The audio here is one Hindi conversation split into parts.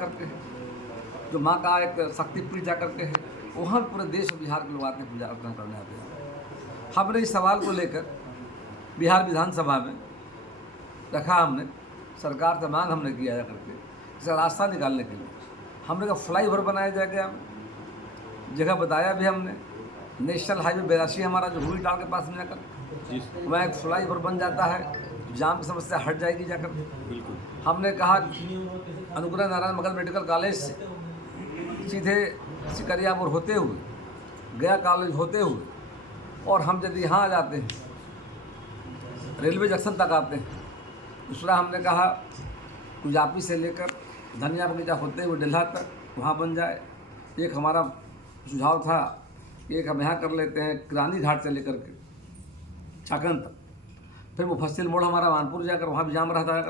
करके है, जो माँ का एक शक्तिपीठ जा करके है, वहाँ पूरे देश और बिहार के लोग आते हैं पूजा अर्चना करने आते हैं। हमने इस सवाल को लेकर बिहार विधानसभा में रखा, हमने सरकार से मांग हमने किया जा करके इसका रास्ता निकालने के लिए। हमने कहा फ्लाईओवर बनाया जाएगा, जगह बताया भी हमने, नेशनल हाईवे 82 हमारा जो हुई टाल के पास में जाकर वहाँ एक फ्लाईओवर बन जाता है, जाम की समस्या हट जाएगी जाकर। बिल्कुल हमने कहा अनुग्रह नारायण मगध मेडिकल कॉलेज से सीधे सिकरिया मोड़ होते हुए गया कॉलेज होते हुए और हम यदि यहाँ आ जाते हैं रेलवे जंक्शन तक आते हैं। दूसरा हमने कहा कुजापी से लेकर धनिया बगीचा होते हुए डेल्हा तक वहाँ बन जाए। एक हमारा सुझाव था, एक हम यहाँ कर लेते हैं किरानी घाट से लेकर के चाकन तक, फिर मुफस्सिल मोड़ हमारा मानपुर जाकर वहाँ भी जाम रहता है,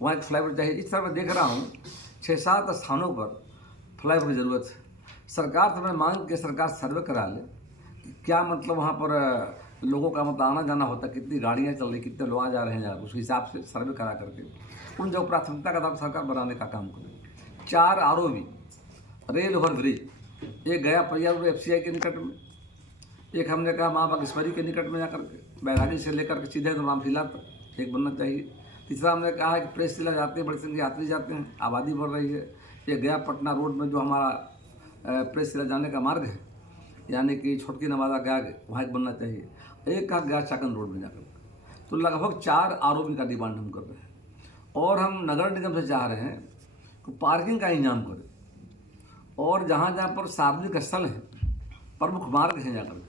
वहाँ एक फ्लाईओवर चाहिए। इस तरह मैं देख रहा हूँ 6-7 स्थानों पर फ्लाईओवर की ज़रूरत है। सरकार से मैं मांग के सरकार सर्वे करा ले कि क्या मतलब वहाँ पर लोगों का मतलब आना जाना होता है, कितनी गाड़ियाँ चल रही, कितने लोग आ जा रहे हैं, उस हिसाब से सर्वे करा करके उन जो प्राथमिकता का सरकार बनाने का काम करे। 4 ROB रेल ओवर ब्रिज, एक गया परिया FCI के निकट में, एक हमने कहा माँ बागेश्वरी के निकट में जाकर के बैरागी से लेकर के सीधे तो रामलीला तक एक बनना चाहिए। तीसरा हमने कहा है कि प्रेस जिला जाते हैं, बड़ी संख्या यात्री जाते हैं, आबादी बढ़ रही है। ये गया पटना रोड में जो हमारा प्रेस जिला जाने का मार्ग है, यानी कि छोटकी नवादा के आगे वहाँ एक बनना चाहिए। एक का गया चाकन रोड में जाकर, तो लगभग 4 ROB का डिमांड हम कर रहे हैं। और हम नगर निगम से चाह रहे हैं कि पार्किंग का इंतजाम करें, और जहाँ जहाँ पर सार्वजनिक स्थल हैं, प्रमुख मार्ग हैं, जाकर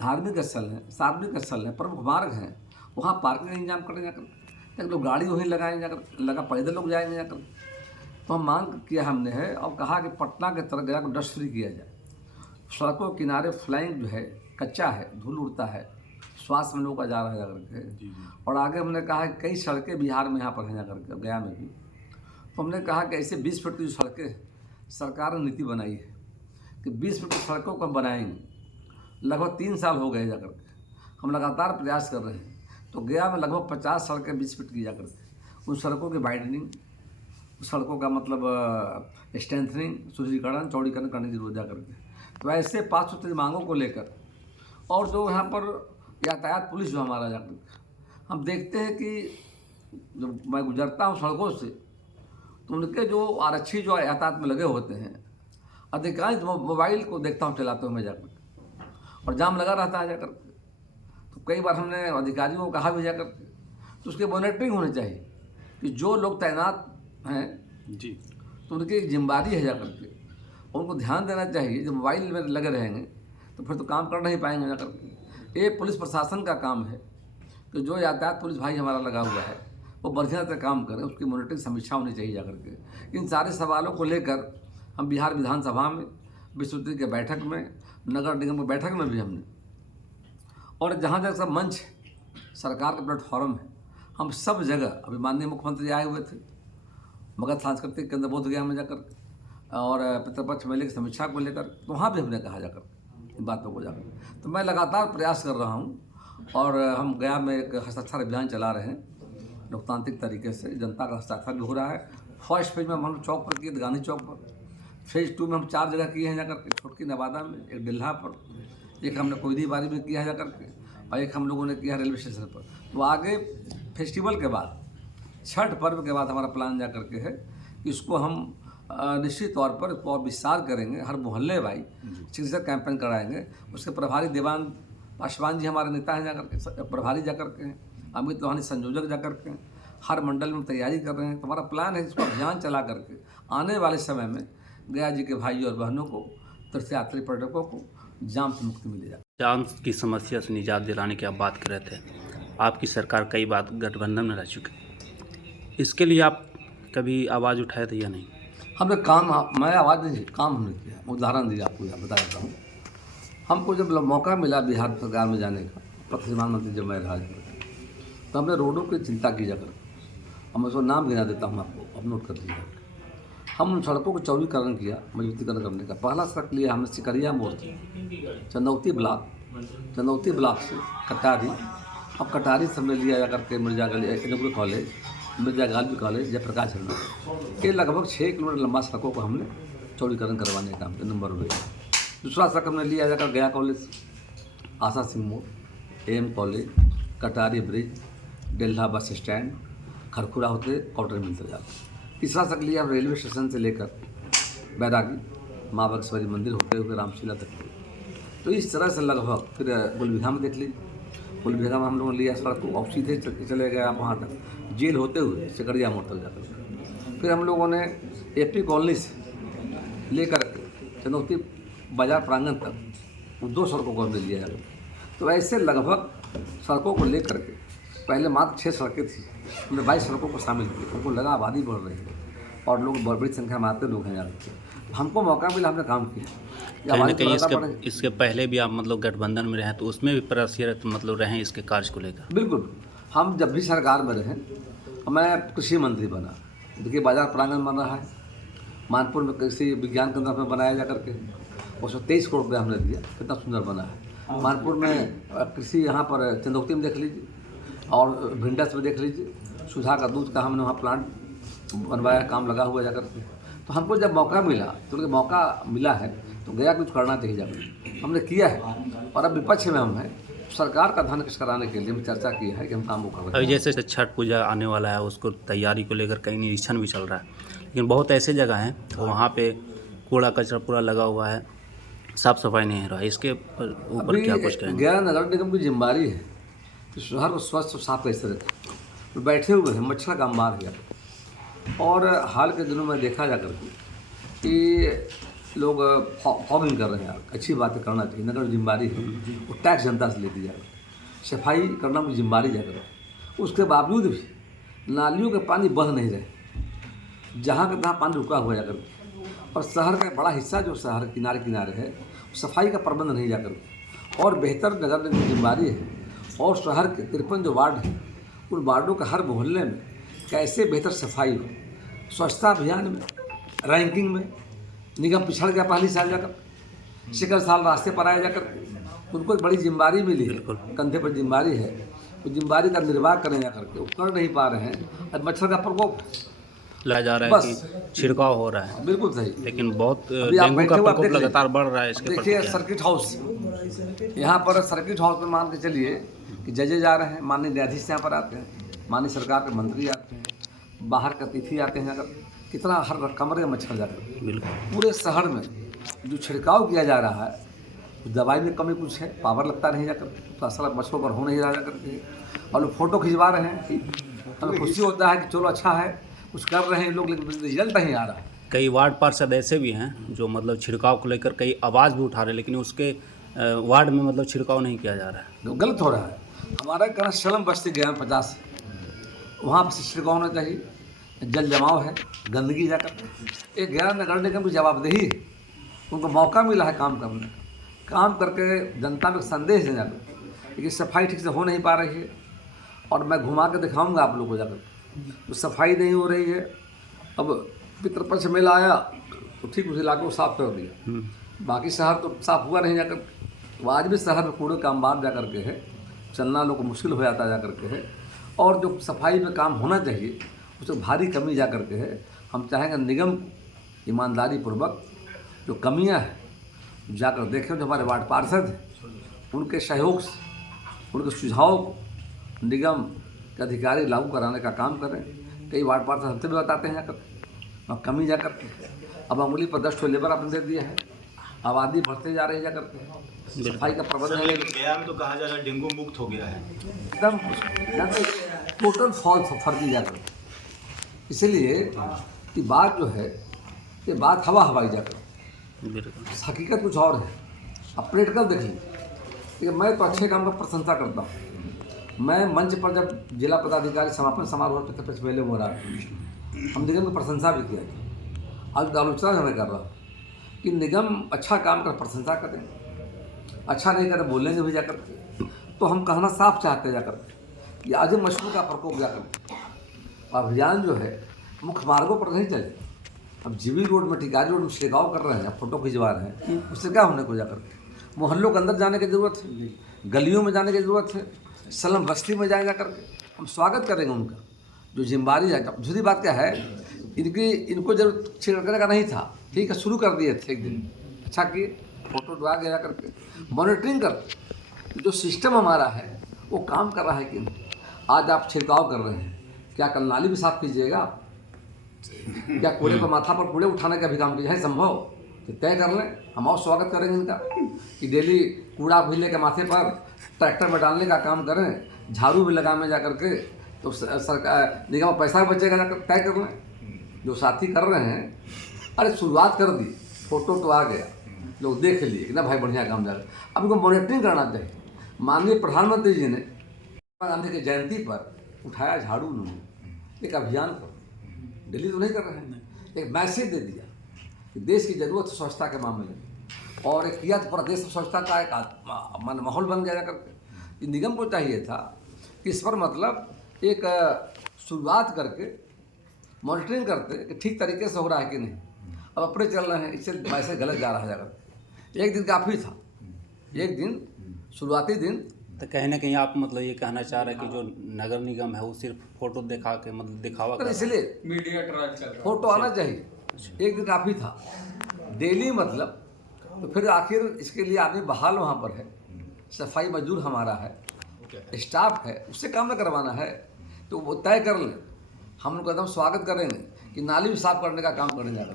धार्मिक स्थल हैं, सार्वजनिक स्थल हैं, प्रमुख मार्ग हैं, वहाँ पार्किंग का इंतजाम करें जाकर, ताकि लोग गाड़ी वहीं लगाएं जाकर, लगा पैदल लोग जाएंगे जाकर। तो हम मांग किया हमने है और कहा कि पटना के तरफ गया को डस्ट फ्री किया जाए। सड़कों के किनारे फ्लाइंग जो है कच्चा है, धूल उड़ता है, श्वास में लोगों का जा रहा है जाकर के। और आगे हमने कहा है कई सड़कें बिहार में यहाँ पर हैं जाकर के, गया में भी। तो हमने कहा कि ऐसे 20 फीट की जो सड़कें सरकार ने नीति बनाई है कि 20 फीट की सड़कों को हम बनाएंगे। लगभग 3 साल हो गए जाकर के हम लगातार प्रयास कर रहे हैं। तो गया में लगभग 50 सड़कें 20 फीट की जाकर के, उन सड़कों की वाइडनिंग, सड़कों का मतलब स्ट्रेंथनिंग, सुदृढ़ीकरण, चौड़ीकरण करने की जरूरत जाकर के। तो ऐसे 5 मांगों को लेकर, और जो यहाँ पर यातायात पुलिस जो हमारा जाकर हम देखते हैं कि जब मैं गुजरता हूँ सड़कों से, तो उनके जो आरक्षी जो यातायात में लगे होते हैं, अधिकांश मोबाइल को देखता हूँ चलाते हुए मैं जाकर, और जाम लगा रहता है जाकर। तो कई बार हमने अधिकारियों को कहा भी जाकर, तो उसकी मॉनिटरिंग होनी चाहिए कि जो लोग तैनात हैं जी, तो उनकी एक जिम्मेदारी है जाकर के, उनको ध्यान देना चाहिए। जब मोबाइल में लगे रहेंगे तो फिर तो काम कर नहीं पाएंगे जाकर के। ये पुलिस प्रशासन का काम है कि जो यातायात पुलिस भाई हमारा लगा हुआ है वो बढ़िया से काम करें, उसकी मॉनिटरिंग समीक्षा होनी चाहिए जाकर के। इन सारे सवालों को लेकर हम बिहार विधानसभा में, विस्तृति के बैठक में, नगर निगम की बैठक में भी हमने, और जहाँ जहाँ सब मंच सरकार का प्लेटफॉर्म है, हम सब जगह, अभी माननीय मुख्यमंत्री आए हुए थे मगध सांस्कृतिक केंद्र बोध गया में जाकर, और पितृपक्ष मेले की समीक्षा को लेकर, तो वहाँ भी हमने कहा जाकर इन बातों को जाकर। तो मैं लगातार प्रयास कर रहा हूँ, और हम गया में एक हस्ताक्षर अभियान चला रहे हैं लोकतांत्रिक तरीके से, जनता का हस्ताक्षर भी हो रहा है। फर्स्ट फेज में हम चौक पर किए, गांधी चौक पर। फेज 2 में हम 4 जगह किए हैं जाकर के, छोटकी नवादा में, एक डेल्हा पर, एक हमने कोयदी बारी में किया है जाकर के, और एक हम लोगों ने किया रेलवे स्टेशन पर। तो आगे फेस्टिवल के बाद, छठ पर्व के बाद हमारा प्लान जा करके है कि इसको हम निश्चित तौर पर इसको और विस्तार करेंगे। हर मोहल्ले भाई चिकित्सा कैंपेन कराएंगे। उसके प्रभारी देवान पासवान जी हमारे नेता हैं जाकर के, प्रभारी जाकर के हैं, अमित लोहानी संयोजक जाकर के हैं, हर मंडल में तैयारी कर रहे हैं। तो हमारा प्लान है इसको अभियान चला करके आने वाले समय में गया जी के भाई और बहनों को, तीर्थयात्री पर्यटकों को जाम से मुक्ति मिले जाए। जाम की समस्या से निजात दिलाने की आप बात कर रहे थे। आपकी सरकार कई बार गठबंधन में रह चुकी, इसके लिए आप कभी आवाज़ उठाए थे या नहीं? हमने काम, मैं आवाज़ नहीं, काम हमने किया। उदाहरण दिया आपको, बता देता हूँ। हमको जब मौका मिला बिहार सरकार में जाने का, प्रधान मंत्री जब मैं रहा, तो हमने रोडों की चिंता की जाकर, और मैं उसको नाम गिना देता हूँ आपको, अब नोट कर लीजिए। हम उन सड़कों को चौड़ीकरण किया, मजबूतीकरण करने का। पहला सड़क लिया हमने सिकरिया मोड़ से चंदौती ब्लॉक से कटारी, अब कटारी से हमने लिया जाकर के मिर्जा गली कॉलेज, मिर्जा गांधी कॉलेज, जयप्रकाश शर्मा, ये लगभग 6 किलोमीटर लंबा सड़कों को हमने चौड़ीकरण करवाने का काम किया, नंबर 1। दूसरा सड़क हमने लिया जाकर गया कॉलेज, आशा सिंह मोड़, एम कॉलेज, कटारी ब्रिज, डेल्हा बस स्टैंड, खरखुरा होते कॉटन मिलते जाते। तीसरा सड़क लिया रेलवे स्टेशन से लेकर बैरागी, माँ बक्सवारी मंदिर होते हुए रामशिला तक। तो इस तरह से लगभग फिर गुलबिघा में देख लीजिए, गुलबिघा में हम लोगों ने लिया सड़क को, और सीधे चले गए आप वहाँ तक जेल होते हुए सिकड़िया मोड़ तक जाकर। फिर हम लोगों ने एपी कॉलोनी से लेकर चंदौती बाजार प्रांगण तक वो 2 सड़कों को हमने लिया जाकर। तो ऐसे लगभग सड़कों को लेकर के पहले मात्र 6 सड़कें थी, हमने 22 सड़कों को शामिल किया। उनको लगा आबादी बढ़ रही है और लोग बड़ी संख्या में आते लोग हैं यहाँ पे, हमको मौका मिला, हमने काम किया। कहीं ना कहीं इसके पहले भी आप मतलब गठबंधन में रहे तो उसमें भी प्रयासरत मतलब रहे इसके कार्य को लेकर? बिल्कुल, हम जब भी सरकार में रहे, मैं कृषि मंत्री बना। देखिए बाजार प्रांगण बन रहा है, मानपुर में कृषि विज्ञान केंद्र में बनाया जा करके, उसमें 23 करोड़ रुपये हमने दिया, कितना सुंदर बना है। मानपुर में कृषि यहाँ पर चंदौती में देख लीजिए और भिंडस में देख लीजिए, सुधा का दूध का हमने वहाँ प्लांट बनवाया, काम लगा हुआ जाकर के। तो हमको जब मौका मिला, तो मौका मिला है तो गया कुछ करना चाहिए, जाकर हमने किया है। और अब विपक्ष में हम हैं, सरकार का धन किस कराने के लिए हम चर्चा की है कि हम काम को कर रहे हैं। अभी जैसे छठ पूजा आने वाला है, उसको तैयारी को लेकर कहीं निरीक्षण भी चल रहा है, लेकिन बहुत ऐसे जगह हैं वहाँ पे कूड़ा कचरा पूरा लगा हुआ है, साफ सफाई नहीं हो रहा है, इसके ऊपर क्या कुछ कहेंगे? गया नगर निगम की जिम्मेदारी है कि शहर को स्वच्छ और साफ कैसे रखें। तो बैठे हुए हैं, मच्छर का अंबार है। और हाल के दिनों में देखा जा करके कि लोग फॉगिंग कर रहे हैं, अच्छी बातें करना चाहिए, नगर जिम्मेदारी है, वो टैक्स जनता से लेती जाए, सफाई करना मुझे जिम्मेदारी जाकर। उसके बावजूद भी नालियों के पानी बह नहीं रहे, जहाँ के तहाँ पानी रुका हुआ जाकर। और शहर का बड़ा हिस्सा जो शहर किनारे किनारे है, सफाई का प्रबंध नहीं जाकर। और बेहतर नगर निगम की जिम्मेदारी है, और शहर के 53 जो वार्ड हैं, उन वार्डों के हर मोहल्ले में कैसे बेहतर सफाई हो। स्वच्छता अभियान में रैंकिंग में निगम पिछड़ गया पहली साल जाकर, शिखर साल रास्ते पर आए जाकर। उनको एक बड़ी जिम्मेदारी मिली है, कंधे पर जिम्मेदारी है, वो जिम्मेदारी का निर्वाह करें जाकर के, वो कर नहीं पा रहे हैं। और मच्छर का प्रकोप लाया जा रहा है कि छिड़काव हो रहा है, बिल्कुल सही, लेकिन बहुत डेंगू का प्रकोप लगातार बढ़ रहा है। इसके देखिए सर्किट हाउस, यहाँ पर सर्किट हाउस में मान के चलिए कि जजेज आ रहे हैं, माननीय न्यायाधीश यहाँ पर आते हैं, माननीय सरकार के मंत्री आते हैं, बाहर के अतिथि आते हैं जाकर, कितना हर कमरे में मच्छर जाकर। बिल्कुल पूरे शहर में जो छिड़काव किया जा रहा है, दवाई में कमी कुछ है, पावर लगता नहीं जाकर, तो असर मच्छरों पर हो नहीं रहा जाकर के। और लोग फोटो खिंचवा रहे हैं कि हमें खुशी होता है कि चलो अच्छा है कुछ कर रहे हैं लोग, लेकिन रिजल्ट नहीं आ रहा है। कई वार्ड पार्षद ऐसे भी हैं जो मतलब छिड़काव को लेकर कई आवाज़ भी उठा रहे हैं, लेकिन उसके वार्ड में मतलब छिड़काव नहीं किया जा रहा है, गलत हो रहा है। हमारा कहना शलम बस्ती गया 50, वहाँ पर छिड़काव होना चाहिए। जल जमाव है, गंदगी जाकर। एक गैर नगर निगम की जवाबदेही है, उनको मौका मिला है काम करने का, काम करके जनता में संदेश देने जाकर, लेकिन सफाई ठीक से हो नहीं पा रही है। और मैं घुमा के दिखाऊंगा आप लोगों को जाकर, तो सफाई नहीं हो रही है। अब पितृपक्ष मेला आया तो ठीक उस इलाके को साफ कर दिया, बाकी शहर तो साफ हुआ नहीं जाकर। तो आज भी शहर में कूड़े का अंबार जा करके है, चलना लोग को मुश्किल हो जाता जा करके है। और जो सफाई में काम होना चाहिए उसमें भारी कमी जा करके है। हम चाहेंगे निगम ईमानदारी पूर्वक जो कमियां हैं जाकर देखें, जो हमारे वार्ड पार्षद हैं उनके सहयोग से, उनके सुझाव को निगम के अधिकारी लागू कराने का काम करें। कई वार्ड पार्षद हमसे भी बताते हैं जाकर, अब कमी जाकर के अब अंगुली पर 10 लेबर आपने दे दिया है, आबादी बढ़ते जा रही है जाकर के, सफाई का प्रबंध है। गया में तो कहा जा रहा है डेंगू मुक्त हो गया है, एकदम टोटल फॉल्स फर्जी जाकर। इसलिए कि बात जो है ये बात हवाई जाकर, हकीकत कुछ और है। अब प्रैक्टिकल देख लीजिए, मैं तो अच्छे काम का प्रशंसा करता हूँ। मैं मंच पर जब जिला पदाधिकारी समापन समारोह पे पहले हो रहा है, हम निगम की प्रशंसा भी किया था। आज आलोचना मैं कर रहा हूँ कि निगम अच्छा काम कर प्रशंसा करें, अच्छा नहीं करे बोलेंगे भी जाकर। तो हम कहना साफ चाहते हैं जाकर कि आज मशरूम का प्रकोप जाकर अभियान जो है मुख्य मार्गों पर नहीं चले। अब जीवी रोड में, टिकारी रोड में छिड़काव कर रहे हैं, फोटो खिंचवा रहे हैं, उससे क्या होने को जाकर मोहल्लों के अंदर जाने की ज़रूरत है, गलियों में जाने की ज़रूरत है, सलम बस्ती में जाए जा करके हम स्वागत करेंगे उनका। जो जिम्मेदारी है, दूसरी बात क्या है, इनको जरूर छिड़कने का नहीं था, ठीक है, शुरू कर दिए थे एक दिन, अच्छा किए, फोटो डुआ गया करके मॉनिटरिंग करते जो सिस्टम हमारा है वो काम कर रहा है कि नहीं। आज आप छिड़काव कर रहे हैं, क्या कल नाली भी साफ कीजिएगा? क्या कूड़े पर माथा पर कूड़े उठाने का भी काम कीजिए? है संभव? तो तय कर लें, हम और स्वागत करेंगे इनका कि डेली कूड़ा भी लेकर माथे पर ट्रैक्टर में डालने का काम करें, झाड़ू भी लगाने जा करके, तो सरकार निगम में पैसा भी बचेगा जाकर, तय कर लें। जो साथी कर रहे हैं, अरे शुरुआत कर दी, फोटो तो आ गया, लोग देख लिए कि ना भाई बढ़िया काम जा रहा है। अब इनको मॉनिटरिंग करना चाहिए। माननीय प्रधानमंत्री जी ने महात्मा गांधी की जयंती पर उठाया झाड़ू, उन्होंने एक अभियान पर, दिल्ली तो नहीं कर रहे हैं, एक मैसेज दे दिया कि देश की जरूरत है स्वच्छता के मामले में, और एक किया तो पूरा देश में स्वच्छता का एक माहौल बन गया करके। निगम को चाहिए था कि इस पर मतलब एक शुरुआत करके मॉनिटरिंग करते कि ठीक तरीके से हो रहा है कि नहीं। अब अपने चल रहे हैं, इससे पैसे गलत जा रहा है जाकर। एक दिन काफ़ी था, एक दिन शुरुआती दिन। तो कहीं ना कहीं आप मतलब ये कहना चाह रहे हैं कि जो नगर निगम है वो सिर्फ फोटो दिखा के मतलब दिखावा कर, इसलिए मीडिया ट्रायल चल रहा है, फोटो आना चाहिए। एक दिन काफ़ी था, डेली मतलब, तो फिर आखिर इसके लिए आदमी बहाल वहाँ पर है, सफाई मजदूर हमारा है, स्टाफ है, उससे काम न करवाना है, तो वो तय कर लें। हम उनको एकदम स्वागत करेंगे कि नाली भी साफ करने का काम करें जाकर,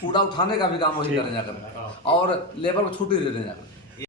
कूड़ा उठाने का भी काम वही करें जाकर, और लेबर को छुट्टी दे दें जाकर।